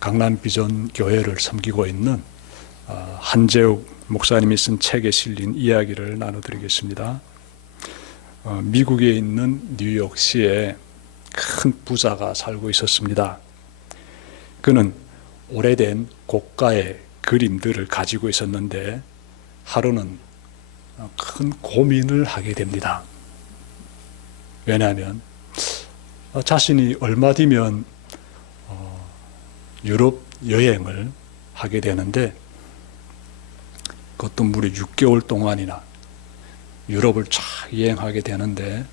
강남 비전 교회를 섬기고 있는 한재욱 목사님이 쓴 책에 실린 이야기를 나눠드리겠습니다. 미국에 있는 뉴욕시에 큰 부자가 살고 있었습니다. 그는 오래된 고가의 그림들을 가지고 있었는데 하루는 큰 고민을 하게 됩니다. 왜냐하면 자신이 얼마 뒤면 유럽 여행을 하게 되는데 그것도 무려 6개월 동안이나 유럽을 쫙 여행하게 되는데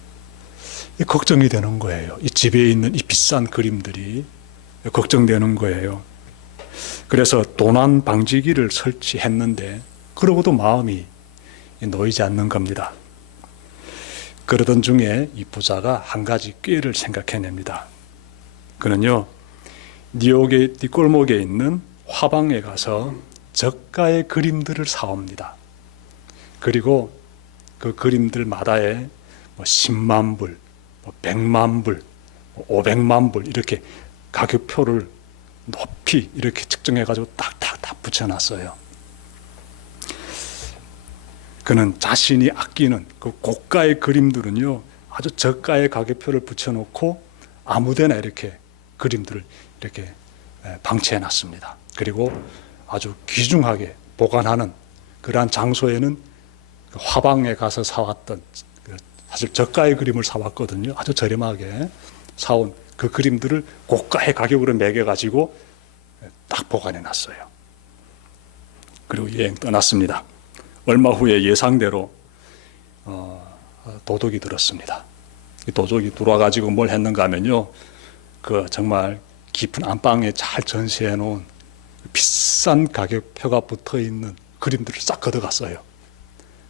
걱정이 되는 거예요. 이 집에 있는 이 비싼 그림들이 걱정되는 거예요. 그래서 도난 방지기를 설치했는데 그러고도 마음이 놓이지 않는 겁니다. 그러던 중에 이 부자가 한 가지 꾀를 생각해냅니다. 그는요, 뉴욕의 뒷골목에 있는 화방에 가서 저가의 그림들을 사옵니다. 그리고 그 그림들마다에 10만 불, 100만 불, 500만 불 이렇게 가격표를 높이 이렇게 측정해가지고 딱딱딱 붙여놨어요. 그는 자신이 아끼는 그 고가의 그림들은요, 아주 저가의 가격표를 붙여놓고 아무데나 이렇게 그림들을 이렇게 방치해놨습니다. 그리고 아주 귀중하게 보관하는 그러한 장소에는 화방에 가서 사왔던 사실 저가의 그림을 사왔거든요. 아주 저렴하게 사온 그 그림들을 고가의 가격으로 매겨가지고 딱 보관해놨어요. 그리고 여행 떠났습니다. 얼마 후에 예상대로 도둑이 들었습니다. 이 도둑이 들어와가지고 뭘 했는가 하면요, 그 정말 깊은 안방에 잘 전시해 놓은 비싼 가격표가 붙어 있는 그림들을 싹 걷어갔어요.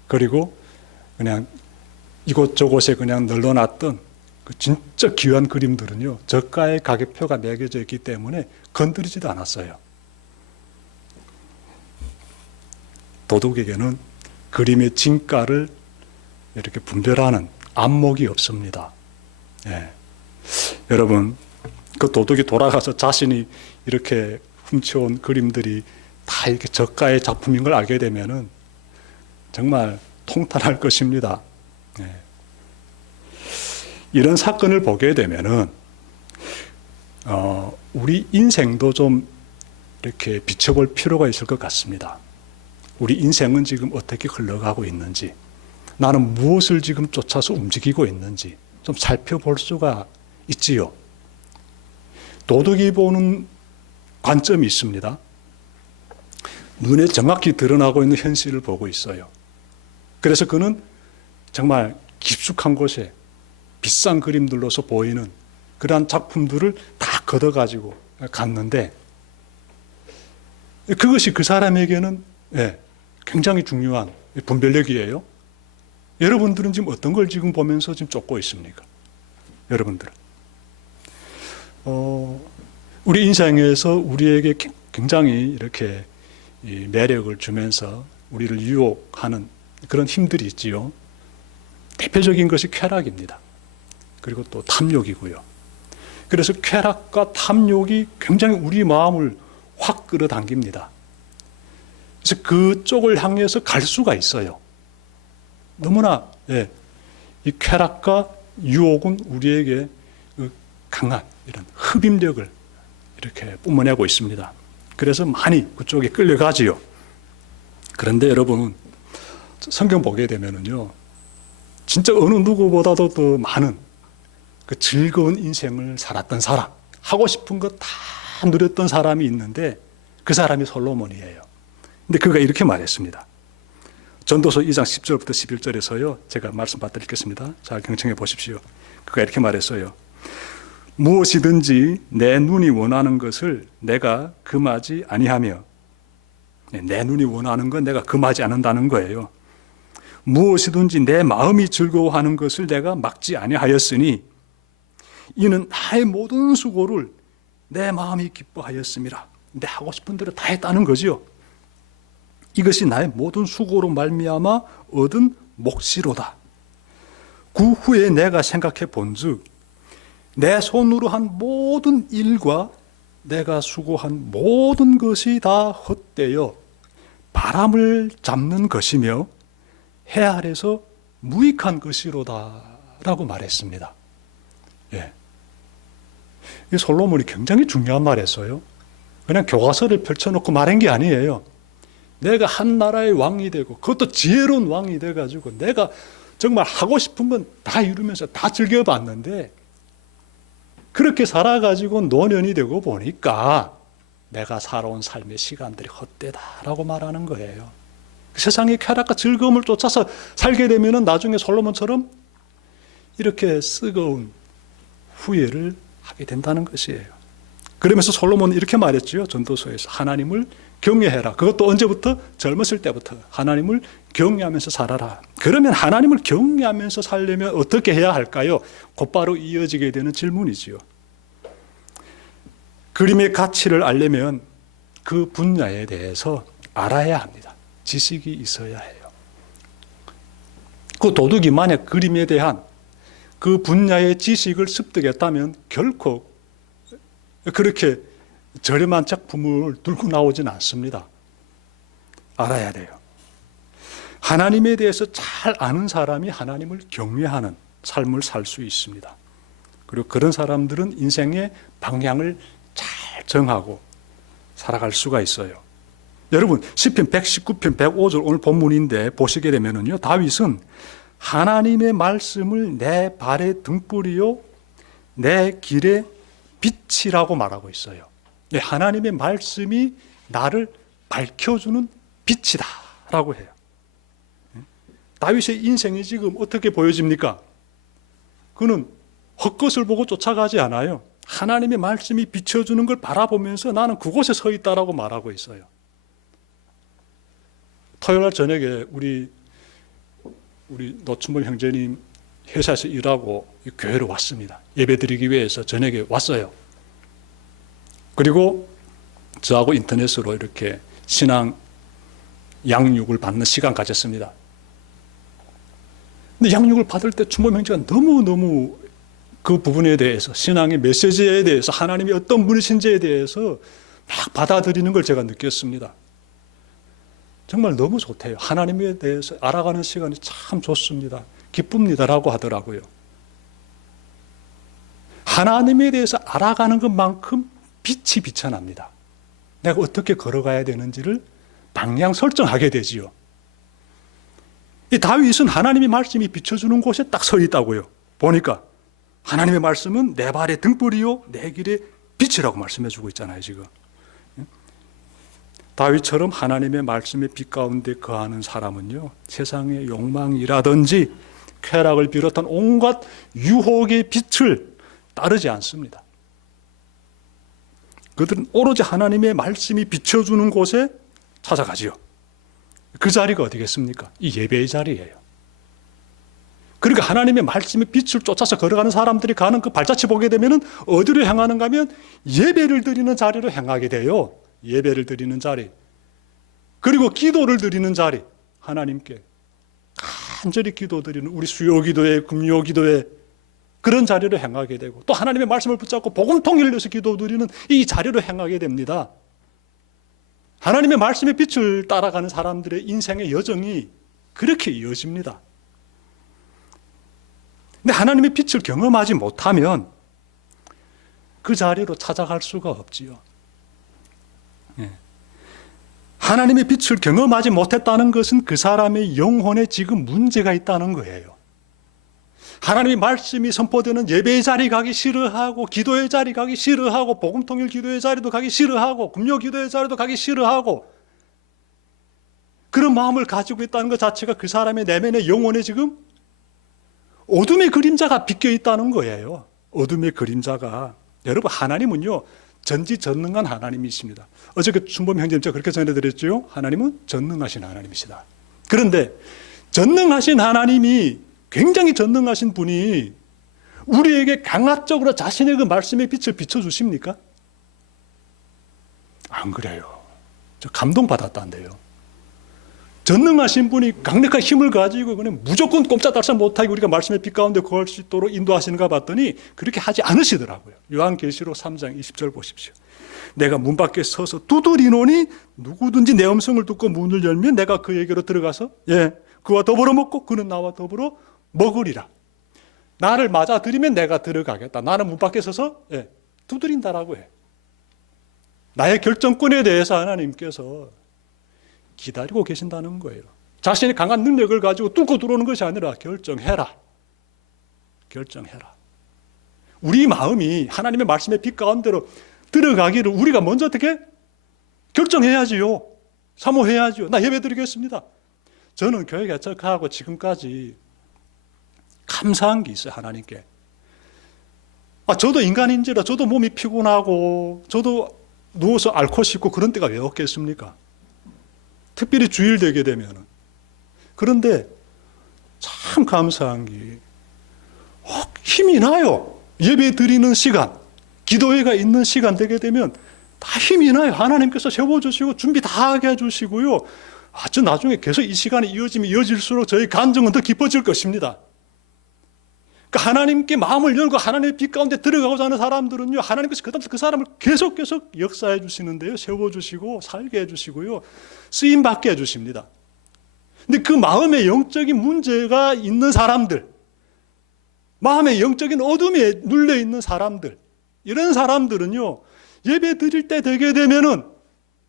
그리고 그냥 이곳저곳에 그냥 널려놨던 그 진짜 귀한 그림들은요, 저가의 가격표가 매겨져 있기 때문에 건드리지도 않았어요. 도둑에게는 그림의 진가를 이렇게 분별하는 안목이 없습니다. 여러분, 그 도둑이 돌아가서 자신이 이렇게 훔쳐온 그림들이 다 이렇게 저가의 작품인 걸 알게 되면은 정말 통탄할 것입니다. 이런 사건을 보게 되면은 우리 인생도 좀 이렇게 비춰볼 필요가 있을 것 같습니다. 우리 인생은 지금 어떻게 흘러가고 있는지, 나는 무엇을 지금 쫓아서 움직이고 있는지 좀 살펴볼 수가 있지요. 도둑이 보는 관점이 있습니다. 눈에 정확히 드러나고 있는 현실을 보고 있어요. 그래서 그는 정말 깊숙한 곳에 비싼 그림들로서 보이는 그러한 작품들을 다 걷어가지고 갔는데 그것이 그 사람에게는 굉장히 중요한 분별력이에요. 여러분들은 지금 어떤 걸 지금 보면서 지금 쫓고 있습니까? 여러분들은. 우리 인생에서 우리에게 굉장히 이렇게 매력을 주면서 우리를 유혹하는 그런 힘들이 있지요. 대표적인 것이 쾌락입니다. 그리고 또 탐욕이고요. 그래서 쾌락과 탐욕이 굉장히 우리 마음을 확 끌어당깁니다. 그래서 그쪽을 향해서 갈 수가 있어요. 너무나 이 쾌락과 유혹은 우리에게 강한 이런 흡입력을 이렇게 뿜어내고 있습니다. 그래서 많이 그쪽에 끌려가지요. 그런데 여러분, 성경 보게 되면은요, 진짜 어느 누구보다도 더 많은 그 즐거운 인생을 살았던 사람, 하고 싶은 거 다 누렸던 사람이 있는데 그 사람이 솔로몬이에요. 근데 그가 이렇게 말했습니다. 전도서 2장 10절부터 11절에서요, 제가 말씀 받드리겠습니다. 잘 경청해 보십시오. 그가 이렇게 말했어요. 무엇이든지 내 눈이 원하는 것을 내가 금하지 아니하며, 내 눈이 원하는 건 내가 금하지 않는다는 거예요. 무엇이든지 내 마음이 즐거워하는 것을 내가 막지 아니하였으니 이는 나의 모든 수고를 내 마음이 기뻐하였음이라. 내 하고 싶은 대로 다 했다는 거죠. 이것이 나의 모든 수고로 말미암아 얻은 몫이로다. 그 후에 내가 생각해 본즉 내 손으로 한 모든 일과 내가 수고한 모든 것이 다 헛되어 바람을 잡는 것이며 해 아래서 무익한 것이로다 라고 말했습니다. 예. 이 솔로몬이 굉장히 중요한 말 했어요. 그냥 교과서를 펼쳐놓고 말한 게 아니에요. 내가 한 나라의 왕이 되고 그것도 지혜로운 왕이 돼가지고 내가 정말 하고 싶은 건 다 이루면서 다 즐겨봤는데 그렇게 살아가지고 노년이 되고 보니까 내가 살아온 삶의 시간들이 헛되다라고 말하는 거예요. 세상의 쾌락과 즐거움을 쫓아서 살게 되면 나중에 솔로몬처럼 이렇게 쓰거운 후회를 하게 된다는 것이에요. 그러면서 솔로몬은 이렇게 말했죠. 전도서에서 하나님을 경외해라. 그것도 언제부터? 젊었을 때부터 하나님을 경외하면서 살아라. 그러면 하나님을 경외하면서 살려면 어떻게 해야 할까요? 곧바로 이어지게 되는 질문이지요. 그림의 가치를 알려면 그 분야에 대해서 알아야 합니다. 지식이 있어야 해요. 그 도둑이 만약 그림에 대한 그 분야의 지식을 습득했다면 결코 그렇게 저렴한 작품을 들고 나오지는 않습니다. 알아야 돼요. 하나님에 대해서 잘 아는 사람이 하나님을 경외하는 삶을 살 수 있습니다. 그리고 그런 사람들은 인생의 방향을 잘 정하고 살아갈 수가 있어요. 여러분 시편 119편 105절 오늘 본문인데 보시게 되면은요, 다윗은 하나님의 말씀을 내 발의 등불이요 내 길의 빛이라고 말하고 있어요. 하나님의 말씀이 나를 밝혀주는 빛이다 라고 해요. 다윗의 인생이 지금 어떻게 보여집니까? 그는 헛것을 보고 쫓아가지 않아요. 하나님의 말씀이 비춰주는 걸 바라보면서 나는 그곳에 서 있다라고 말하고 있어요. 토요일 저녁에 우리 노춘범 형제님 회사에서 일하고 교회로 왔습니다. 예배드리기 위해서 저녁에 왔어요. 그리고 저하고 인터넷으로 이렇게 신앙 양육을 받는 시간 가졌습니다. 근데 양육을 받을 때 춘범 형제가 너무너무 그 부분에 대해서 신앙의 메시지에 대해서 하나님이 어떤 분이신지에 대해서 막 받아들이는 걸 제가 느꼈습니다. 정말 너무 좋대요. 하나님에 대해서 알아가는 시간이 참 좋습니다. 기쁩니다라고 하더라고요. 하나님에 대해서 알아가는 것만큼 빛이 비쳐납니다. 내가 어떻게 걸어가야 되는지를 방향 설정하게 되지요. 이 다윗은 하나님의 말씀이 비춰주는 곳에 딱 서 있다고요. 보니까 하나님의 말씀은 내 발의 등불이요 내 길의 빛이라고 말씀해주고 있잖아요. 지금 다윗처럼 하나님의 말씀의 빛 가운데 거하는 사람은요, 세상의 욕망이라든지 쾌락을 비롯한 온갖 유혹의 빛을 따르지 않습니다. 그들은 오로지 하나님의 말씀이 비춰주는 곳에 찾아가지요. 그 자리가 어디겠습니까? 이 예배의 자리예요. 그러니까 하나님의 말씀의 빛을 쫓아서 걸어가는 사람들이 가는 그 발자취 보게 되면 어디로 향하는가 하면 예배를 드리는 자리로 향하게 돼요. 예배를 드리는 자리. 그리고 기도를 드리는 자리. 하나님께 간절히 기도드리는 우리 수요 기도회, 금요 기도회 그런 자리로 향하게 되고 또 하나님의 말씀을 붙잡고 복음 통일을 위해서 기도드리는 이 자리로 향하게 됩니다. 하나님의 말씀의 빛을 따라가는 사람들의 인생의 여정이 그렇게 이어집니다. 근데 하나님의 빛을 경험하지 못하면 그 자리로 찾아갈 수가 없지요. 하나님의 빛을 경험하지 못했다는 것은 그 사람의 영혼에 지금 문제가 있다는 거예요. 하나님의 말씀이 선포되는 예배의 자리 가기 싫어하고 기도의 자리 가기 싫어하고 복음통일 기도의 자리도 가기 싫어하고 금요 기도의 자리도 가기 싫어하고 그런 마음을 가지고 있다는 것 자체가 그 사람의 내면의 영혼에 지금 어둠의 그림자가 비껴 있다는 거예요. 어둠의 그림자가. 여러분 하나님은요 전지전능한 하나님이십니다. 어저께 춘범 형제님 제가 그렇게 전해드렸죠. 하나님은 전능하신 하나님이시다. 그런데 전능하신 하나님이 굉장히 전능하신 분이 우리에게 강압적으로 자신의 그 말씀의 빛을 비춰주십니까? 안 그래요. 저 감동받았다는데요. 전능하신 분이 강력한 힘을 가지고 그냥 무조건 꼼짝달싹 못하게 우리가 말씀의 빛 가운데 거할 수 있도록 인도하시는가 봤더니 그렇게 하지 않으시더라고요. 요한계시록 3장 20절 보십시오. 내가 문 밖에 서서 두드리노니 누구든지 내 음성을 듣고 문을 열면 내가 그에게로 들어가서 그와 더불어 먹고 그는 나와 더불어 먹으리라. 나를 맞아들이면 내가 들어가겠다. 나는 문 밖에 서서 두드린다라고 해. 나의 결정권에 대해서 하나님께서 기다리고 계신다는 거예요. 자신이 강한 능력을 가지고 뚫고 들어오는 것이 아니라 결정해라. 결정해라. 우리 마음이 하나님의 말씀의 빛 가운데로 들어가기를 우리가 먼저 어떻게 결정해야지요. 사모해야지요. 나 예배 드리겠습니다. 저는 교회 개척하고 지금까지 감사한 게 있어요. 하나님께. 저도 인간인지라 저도 몸이 피곤하고 저도 누워서 앓고 싶고 그런 때가 왜 없겠습니까? 특별히 주일 되게 되면은. 그런데 참 감사한 게 힘이 나요. 예배 드리는 시간, 기도회가 있는 시간 되게 되면 다 힘이 나요. 하나님께서 세워주시고 준비 다 하게 해주시고요. 아주 나중에 계속 이 시간이 이어질수록 저희 간증은 더 깊어질 것입니다. 그러니까 하나님께 마음을 열고 하나님의 빛 가운데 들어가고자 하는 사람들은요, 하나님께서 그다음부터 그 사람을 계속 역사해 주시는데요. 세워주시고 살게 해주시고요. 쓰임받게 해주십니다. 근데 그 마음의 영적인 문제가 있는 사람들, 마음의 영적인 어둠에 눌려있는 사람들, 이런 사람들은요, 예배 드릴 때 되게 되면은,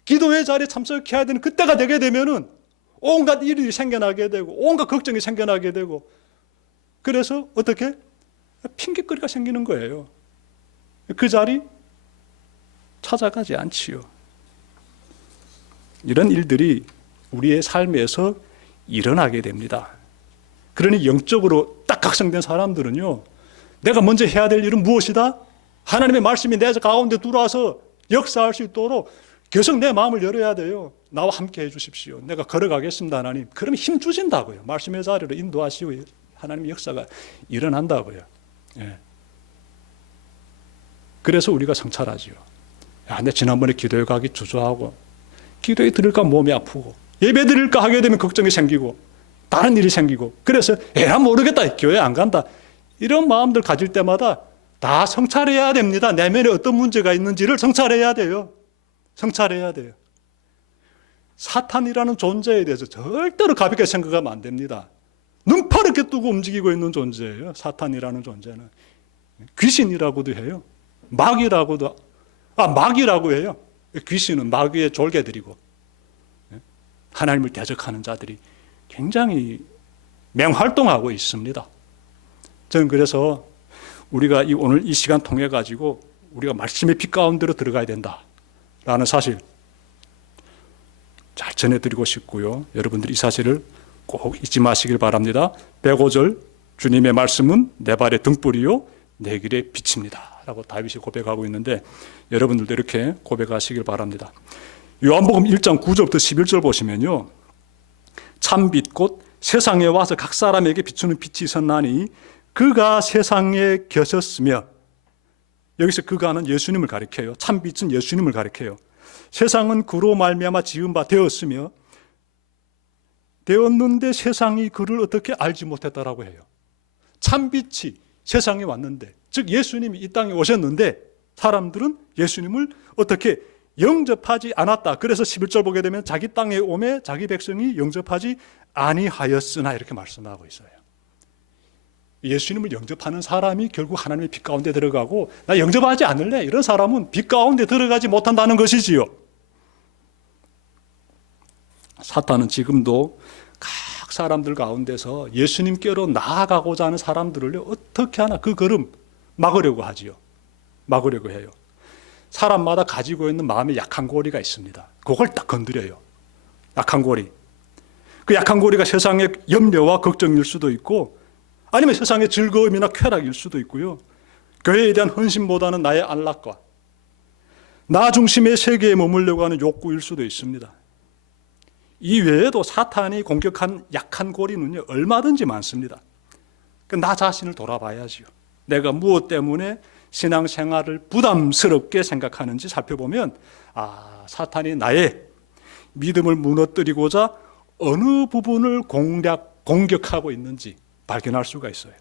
기도회 자리에 참석해야 되는 그때가 되게 되면은, 온갖 일이 생겨나게 되고, 온갖 걱정이 생겨나게 되고, 그래서 어떻게? 핑계거리가 생기는 거예요. 그 자리 찾아가지 않지요. 이런 일들이 우리의 삶에서 일어나게 됩니다. 그러니 영적으로 딱 각성된 사람들은요, 내가 먼저 해야 될 일은 무엇이다? 하나님의 말씀이 내 가운데 들어와서 역사할 수 있도록 계속 내 마음을 열어야 돼요. 나와 함께 해 주십시오. 내가 걸어가겠습니다, 하나님. 그러면 힘 주신다고요. 말씀의 자리로 인도하시고 하나님의 역사가 일어난다고요. 그래서 우리가 성찰하지요. 내 지난번에 기도회 가기 주저하고, 기도에 들을까 몸이 아프고, 예배 드릴까 하게 되면 걱정이 생기고, 다른 일이 생기고, 그래서 난 모르겠다, 교회 안 간다, 이런 마음들 가질 때마다 다 성찰해야 됩니다. 내면에 어떤 문제가 있는지를 성찰해야 돼요. 성찰해야 돼요. 사탄이라는 존재에 대해서 절대로 가볍게 생각하면 안 됩니다. 눈 파랗게 뜨고 움직이고 있는 존재예요. 사탄이라는 존재는. 귀신이라고도 해요. 마귀라고 해요. 귀신은 마귀의 졸개들이고, 하나님을 대적하는 자들이 굉장히 맹활동하고 있습니다. 저는 그래서 우리가 오늘 이 시간 통해 가지고 우리가 말씀의 빛 가운데로 들어가야 된다라는 사실 잘 전해드리고 싶고요. 여러분들이 이 사실을 꼭 잊지 마시길 바랍니다. 105절 주님의 말씀은 내 발의 등불이요 내 길의 빛입니다 라고 다윗이 고백하고 있는데, 여러분들도 이렇게 고백하시길 바랍니다. 요한복음 1장 9절부터 11절 보시면요, 참빛 곧 세상에 와서 각 사람에게 비추는 빛이 있었나니 그가 세상에 계셨으며, 여기서 그가는 예수님을 가리켜요. 참빛은 예수님을 가리켜요. 세상은 그로 말미암아 지은 바 되었는데 세상이 그를 어떻게 알지 못했다라고 해요. 참빛이 세상에 왔는데, 즉 예수님이 이 땅에 오셨는데 사람들은 예수님을 어떻게 영접하지 않았다. 그래서 11절 보게 되면 자기 땅에 오매 자기 백성이 영접하지 아니하였으나 이렇게 말씀하고 있어요. 예수님을 영접하는 사람이 결국 하나님의 빛 가운데 들어가고, 나 영접하지 않을래, 이런 사람은 빛 가운데 들어가지 못한다는 것이지요. 사탄은 지금도 각 사람들 가운데서 예수님께로 나아가고자 하는 사람들을 어떻게 하나 그 걸음 막으려고 하지요. 막으려고 해요. 사람마다 가지고 있는 마음의 약한 고리가 있습니다. 그걸 딱 건드려요. 약한 고리. 그 약한 고리가 세상의 염려와 걱정일 수도 있고, 아니면 세상의 즐거움이나 쾌락일 수도 있고요. 교회에 대한 헌신보다는 나의 안락과 나 중심의 세계에 머물려고 하는 욕구일 수도 있습니다. 이 외에도 사탄이 공격한 약한 고리는요, 얼마든지 많습니다. 나 자신을 돌아봐야지요. 내가 무엇 때문에 신앙생활을 부담스럽게 생각하는지 살펴보면, 사탄이 나의 믿음을 무너뜨리고자 어느 부분을 공격하고 있는지 발견할 수가 있어요.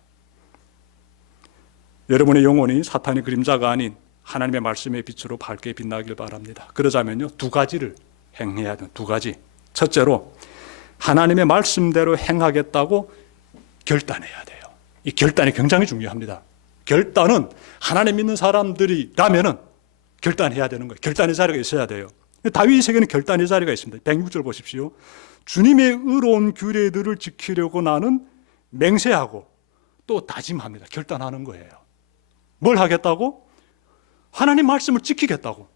여러분의 영혼이 사탄의 그림자가 아닌 하나님의 말씀의 빛으로 밝게 빛나길 바랍니다. 그러자면요, 두 가지를 행해야 돼요. 두 가지. 첫째로 하나님의 말씀대로 행하겠다고 결단해야 돼요. 이 결단이 굉장히 중요합니다. 결단은 하나님 믿는 사람들이라면은 결단해야 되는 거예요. 결단의 자리가 있어야 돼요. 다윗에게는 결단의 자리가 있습니다. 106절 보십시오. 주님의 의로운 규례들을 지키려고 나는 맹세하고 또 다짐합니다. 결단하는 거예요. 뭘 하겠다고? 하나님 말씀을 지키겠다고.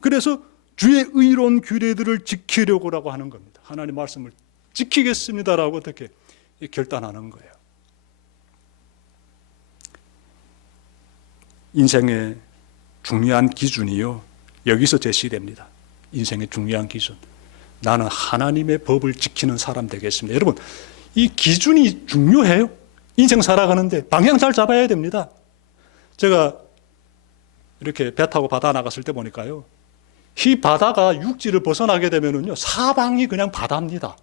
그래서 주의 의로운 규례들을 지키려고라고 하는 겁니다. 하나님 말씀을 지키겠습니다라고 어떻게 결단하는 거예요. 인생의 중요한 기준이요, 여기서 제시됩니다. 인생의 중요한 기준. 나는 하나님의 법을 지키는 사람 되겠습니다. 여러분, 이 기준이 중요해요. 인생 살아가는데 방향 잘 잡아야 됩니다. 제가 이렇게 배 타고 바다 나갔을 때 보니까요, 이 바다가 육지를 벗어나게 되면은요, 사방이 그냥 바다입니다.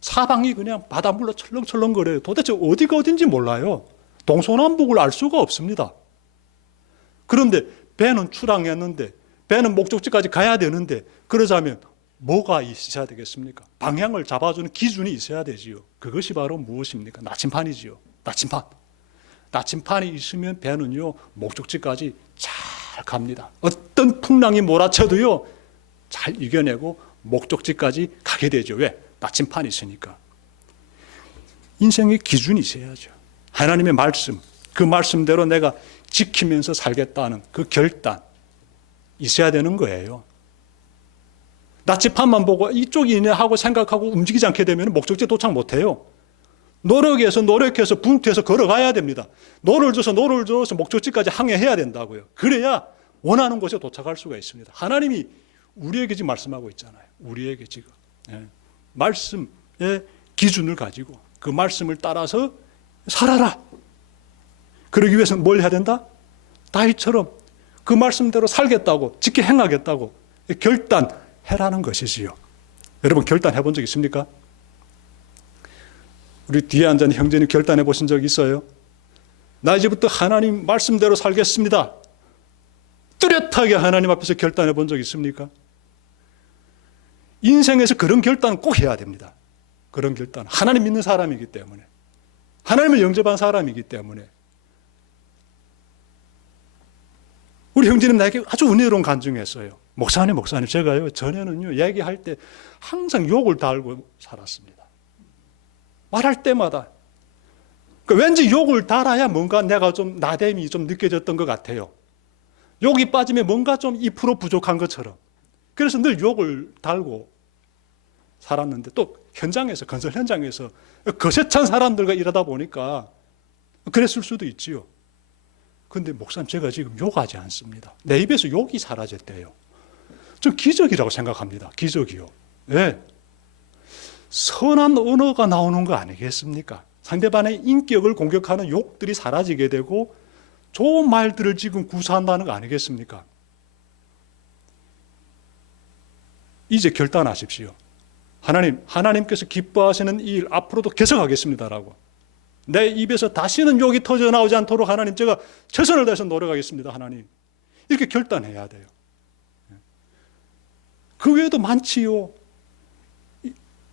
사방이 그냥 바닷물로 철렁철렁거려요. 도대체 어디가 어딘지 몰라요. 동서남북을 알 수가 없습니다. 그런데 배는 출항했는데, 배는 목적지까지 가야 되는데, 그러자면 뭐가 있어야 되겠습니까? 방향을 잡아주는 기준이 있어야 되지요. 그것이 바로 무엇입니까? 나침판이지요. 나침판. 나침판이 있으면 배는요, 목적지까지 잘 갑니다. 어떤 풍랑이 몰아쳐도요, 잘 이겨내고 목적지까지 가게 되죠. 왜? 나침판이 있으니까. 인생의 기준이 있어야죠. 하나님의 말씀, 그 말씀대로 내가 지키면서 살겠다는 그 결단 있어야 되는 거예요. 나침판만 보고 이쪽이네 하고 생각하고 움직이지 않게 되면 목적지에 도착 못해요. 노력해서 분투해서 걸어가야 됩니다. 노를 져서 목적지까지 항해해야 된다고요. 그래야 원하는 곳에 도착할 수가 있습니다. 하나님이 우리에게 지금 말씀하고 있잖아요. 우리에게 지금 말씀의 기준을 가지고 그 말씀을 따라서 살아라. 그러기 위해서는 뭘 해야 된다? 다윗처럼 그 말씀대로 살겠다고, 지켜 행하겠다고 결단해라는 것이지요. 여러분, 결단해 본 적 있습니까? 우리 뒤에 앉은 형제님 결단해 보신 적 있어요? 나 이제부터 하나님 말씀대로 살겠습니다. 뚜렷하게 하나님 앞에서 결단해 본 적 있습니까? 인생에서 그런 결단은 꼭 해야 됩니다. 그런 결단. 하나님 믿는 사람이기 때문에, 하나님을 영접한 사람이기 때문에. 우리 형제님 나에게 아주 은혜로운 간증했어요. 목사님, 제가요, 전에는요, 얘기할 때 항상 욕을 달고 살았습니다. 말할 때마다. 왠지 욕을 달아야 뭔가 내가 좀 나됨이 좀 느껴졌던 것 같아요. 욕이 빠지면 뭔가 좀 2% 부족한 것처럼. 그래서 늘 욕을 달고 살았는데, 또 현장에서, 건설 현장에서 거세찬 사람들과 일하다 보니까 그랬을 수도 있지요. 근데 목사님, 제가 지금 욕하지 않습니다. 내 입에서 욕이 사라졌대요. 좀 기적이라고 생각합니다. 기적이요. 네. 선한 언어가 나오는 거 아니겠습니까? 상대방의 인격을 공격하는 욕들이 사라지게 되고 좋은 말들을 지금 구사한다는 거 아니겠습니까? 이제 결단하십시오. 하나님께서 기뻐하시는 이 일 앞으로도 계속하겠습니다라고. 내 입에서 다시는 욕이 터져 나오지 않도록 하나님, 제가 최선을 다해서 노력하겠습니다. 하나님. 이렇게 결단해야 돼요. 그 외에도 많지요.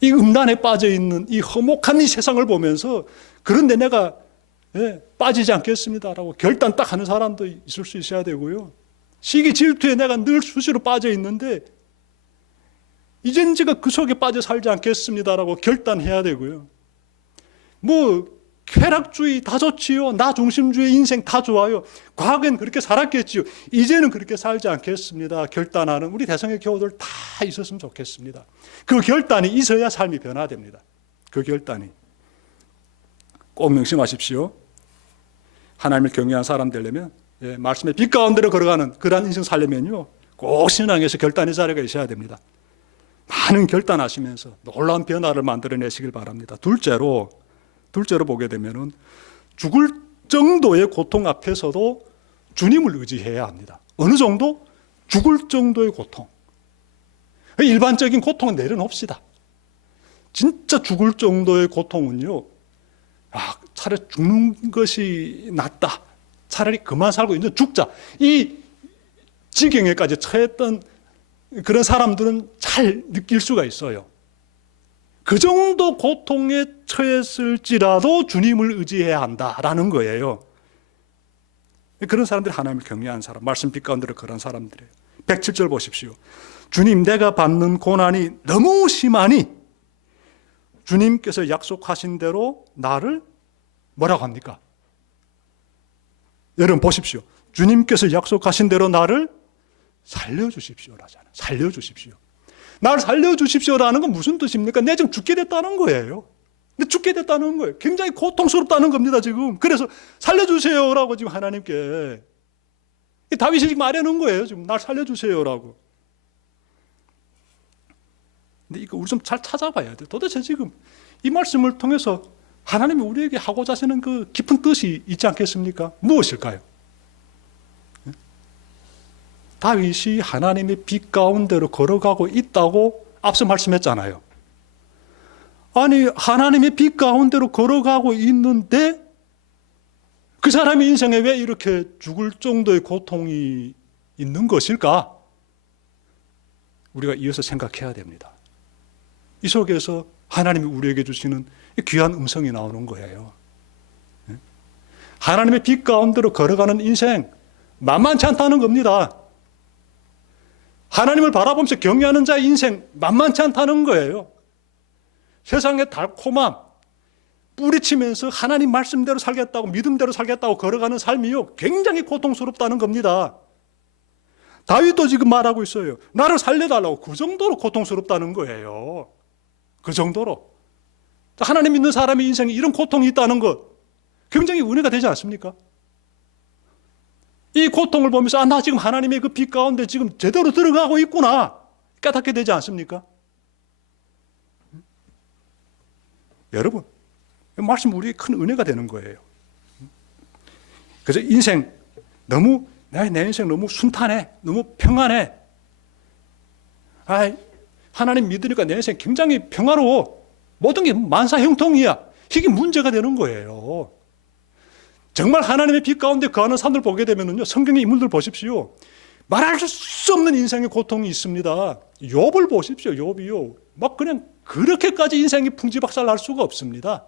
이 음란에 빠져 있는 이 허목한 이 세상을 보면서, 그런데 내가 빠지지 않겠습니다라고 결단 딱 하는 사람도 있을 수 있어야 되고요. 시기 질투에 내가 늘 수시로 빠져 있는데 이젠 제가 그 속에 빠져 살지 않겠습니다라고 결단해야 되고요. 뭐 쾌락주의 다 좋지요. 나 중심주의 인생 다 좋아요. 과거엔 그렇게 살았겠지요. 이제는 그렇게 살지 않겠습니다. 결단하는 우리 대성의 교우들 다 있었으면 좋겠습니다. 그 결단이 있어야 삶이 변화됩니다. 그 결단이. 꼭 명심하십시오. 하나님을 경외한 사람 되려면, 말씀의 빛 가운데로 걸어가는 그러한 인생 살려면요, 꼭 신앙에서 결단의 자리가 있어야 됩니다. 많은 결단하시면서 놀라운 변화를 만들어내시길 바랍니다. 둘째로 보게 되면은 죽을 정도의 고통 앞에서도 주님을 의지해야 합니다. 어느 정도? 죽을 정도의 고통. 일반적인 고통은 내려놓읍시다. 진짜 죽을 정도의 고통은요, 차라리 죽는 것이 낫다. 차라리 그만 살고 있는 죽자. 이 지경에까지 처했던 그런 사람들은 잘 느낄 수가 있어요. 그 정도 고통에 처했을지라도 주님을 의지해야 한다라는 거예요. 그런 사람들이 하나님을 경외하는 사람, 말씀 빛 가운데로 그런 사람들이에요. 107절 보십시오. 주님, 내가 받는 고난이 너무 심하니 주님께서 약속하신 대로 나를 뭐라고 합니까? 여러분 보십시오. 주님께서 약속하신 대로 나를 살려주십시오라잖아요. 살려주십시오. 나를 살려주십시오라는 건 무슨 뜻입니까? 내가 지금 죽게 됐다는 거예요. 근데 죽게 됐다는 거예요. 굉장히 고통스럽다는 겁니다, 지금. 그래서 살려주세요라고 지금 하나님께. 다윗이 지금 말해놓은 거예요. 지금 날 살려주세요라고. 근데 이거 우리 좀 잘 찾아봐야 돼요. 도대체 지금 이 말씀을 통해서 하나님이 우리에게 하고자 하시는 그 깊은 뜻이 있지 않겠습니까? 무엇일까요? 다윗이 하나님의 빛 가운데로 걸어가고 있다고 앞서 말씀했잖아요. 아니, 하나님의 빛 가운데로 걸어가고 있는데 그 사람의 인생에 왜 이렇게 죽을 정도의 고통이 있는 것일까? 우리가 이어서 생각해야 됩니다. 이 속에서 하나님이 우리에게 주시는 귀한 음성이 나오는 거예요. 하나님의 빛 가운데로 걸어가는 인생 만만치 않다는 겁니다. 하나님을 바라보면서 경외하는 자의 인생 만만치 않다는 거예요. 세상의 달콤함, 뿌리치면서 하나님 말씀대로 살겠다고, 믿음대로 살겠다고 걸어가는 삶이요, 굉장히 고통스럽다는 겁니다. 다윗도 지금 말하고 있어요. 나를 살려달라고. 그 정도로 고통스럽다는 거예요. 그 정도로. 하나님 믿는 사람의 인생에 이런 고통이 있다는 것, 굉장히 은혜가 되지 않습니까? 이 고통을 보면서 나 지금 하나님의 그 빛 가운데 지금 제대로 들어가고 있구나 깨닫게 되지 않습니까? 여러분, 이 말씀 우리에게 큰 은혜가 되는 거예요. 그래서 인생 너무 내 인생 너무 순탄해, 너무 평안해. 하나님 믿으니까 내 인생 굉장히 평화로워. 모든 게 만사형통이야. 이게 문제가 되는 거예요. 정말 하나님의 빛 가운데 거하는 사람들 보게 되면요, 성경의 인물들 보십시오. 말할 수 없는 인생의 고통이 있습니다. 욥을 보십시오. 욥이요, 막 그냥 그렇게까지 인생이 풍지박살 날 수가 없습니다.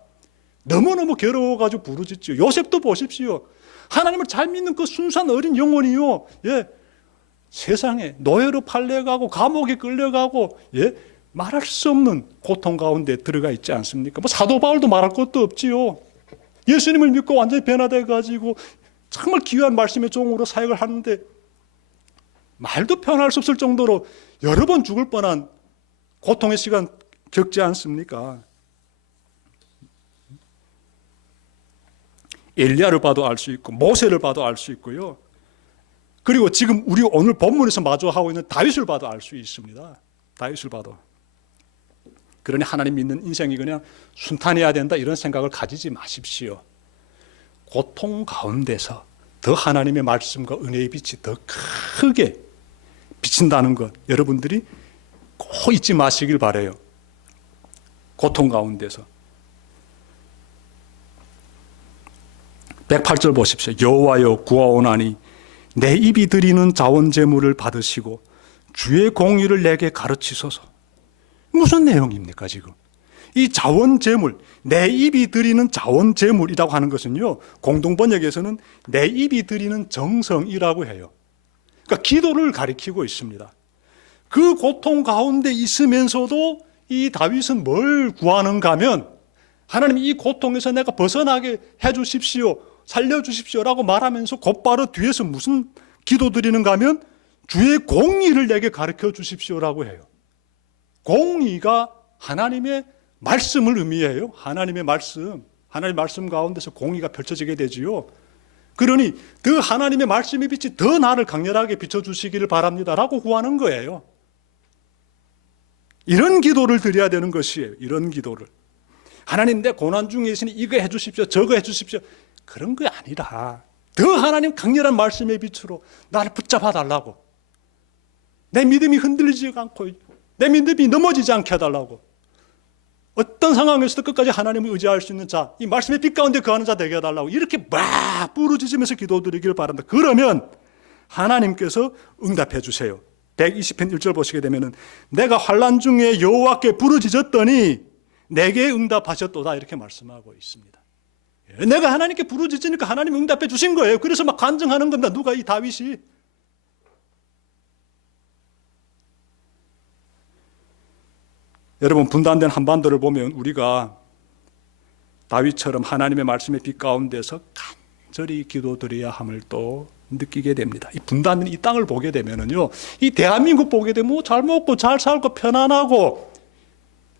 너무너무 괴로워가지고 부르짖죠. 요셉도 보십시오. 하나님을 잘 믿는 그 순수한 어린 영혼이요, 세상에 노예로 팔려가고 감옥에 끌려가고, 말할 수 없는 고통 가운데 들어가 있지 않습니까? 뭐 사도 바울도 말할 것도 없지요. 예수님을 믿고 완전히 변화돼 가지고 정말 귀한 말씀의 종으로 사역을 하는데 말도 표현할 수 없을 정도로 여러 번 죽을 뻔한 고통의 시간 겪지 않습니까? 엘리야를 봐도 알 수 있고 모세를 봐도 알 수 있고요. 그리고 지금 우리 오늘 본문에서 마주하고 있는 다윗을 봐도 알 수 있습니다. 다윗을 봐도. 그러니 하나님 믿는 인생이 그냥 순탄해야 된다 이런 생각을 가지지 마십시오. 고통 가운데서 더 하나님의 말씀과 은혜의 빛이 더 크게 비친다는 것 여러분들이 꼭 잊지 마시길 바라요. 고통 가운데서. 108절 보십시오. 여호와여 구하오나니 내 입이 드리는 자원제물을 받으시고 주의 공의를 내게 가르치소서. 무슨 내용입니까 지금? 이 자원제물, 내 입이 드리는 자원제물이라고 하는 것은요, 공동번역에서는 내 입이 드리는 정성이라고 해요. 그러니까 기도를 가리키고 있습니다. 그 고통 가운데 있으면서도 이 다윗은 뭘 구하는가 하면 하나님 이 고통에서 내가 벗어나게 해주십시오, 살려주십시오라고 말하면서 곧바로 뒤에서 무슨 기도 드리는가 하면 주의 공의를 내게 가르쳐 주십시오라고 해요. 공의가 하나님의 말씀을 의미해요. 하나님의 말씀, 하나님의 말씀 가운데서 공의가 펼쳐지게 되지요. 그러니 그 하나님의 말씀의 빛이 더 나를 강렬하게 비춰주시기를 바랍니다라고 구하는 거예요. 이런 기도를 드려야 되는 것이에요. 이런 기도를. 하나님 내 고난 중에 있으니 이거 해주십시오, 저거 해주십시오, 그런 게 아니라 더 하나님 강렬한 말씀의 빛으로 나를 붙잡아 달라고, 내 믿음이 흔들리지 않고 내 믿음이 넘어지지 않게 해달라고, 어떤 상황에서도 끝까지 하나님을 의지할 수 있는 자, 이 말씀의 빛 가운데 거하는 자 되게 해달라고 이렇게 막 부르짖으면서 기도드리기를 바란다. 그러면 하나님께서 응답해 주세요. 120편 1절 보시게 되면은 내가 환난 중에 여호와께 부르짖었더니 내게 응답하셨도다 이렇게 말씀하고 있습니다. 내가 하나님께 부르짖으니까 하나님이 응답해 주신 거예요. 그래서 막 간증하는 겁니다. 누가? 이 다윗이. 여러분, 분단된 한반도를 보면 우리가 다윗처럼 하나님의 말씀의 빛 가운데서 간절히 기도드려야 함을 또 느끼게 됩니다. 이 분단된 이 땅을 보게 되면은요, 이 대한민국 보게 되면 잘 먹고 잘 살고 편안하고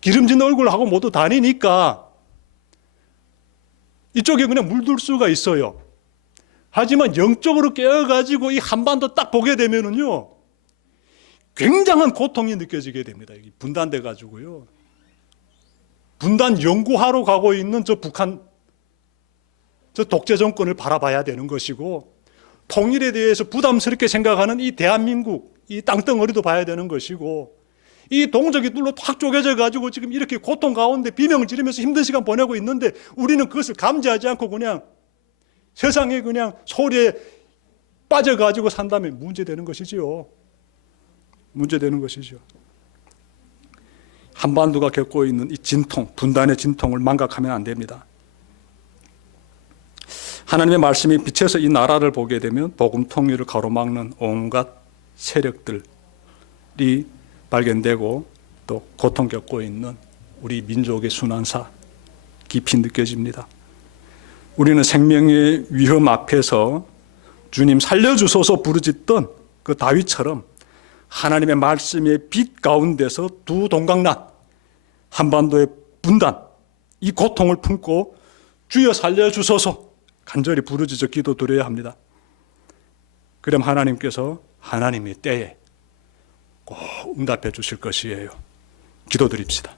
기름진 얼굴하고 모두 다니니까 이쪽에 그냥 물들 수가 있어요. 하지만 영적으로 깨어가지고 이 한반도 딱 보게 되면은요, 굉장한 고통이 느껴지게 됩니다. 분단돼 가지고요. 분단 연구하러 가고 있는 저 북한 저 독재 정권을 바라봐야 되는 것이고, 통일에 대해서 부담스럽게 생각하는 이 대한민국 이 땅덩어리도 봐야 되는 것이고, 이 동족이 둘로 확 쪼개져 가지고 지금 이렇게 고통 가운데 비명을 지르면서 힘든 시간 보내고 있는데 우리는 그것을 감지하지 않고 그냥 세상에 그냥 소리에 빠져 가지고 산다면 문제되는 것이지요. 문제되는 것이죠. 한반도가 겪고 있는 이 진통, 분단의 진통을 망각하면 안 됩니다. 하나님의 말씀이 빛에서 이 나라를 보게 되면 복음 통일을 가로막는 온갖 세력들이 발견되고 또 고통 겪고 있는 우리 민족의 순환사 깊이 느껴집니다. 우리는 생명의 위험 앞에서 주님 살려주소서 부르짖던 그 다윗처럼 하나님의 말씀의 빛 가운데서 두 동강난, 한반도의 분단, 이 고통을 품고 주여 살려주소서 간절히 부르짖어 기도드려야 합니다. 그럼 하나님께서 하나님의 때에 꼭 응답해 주실 것이에요. 기도드립시다.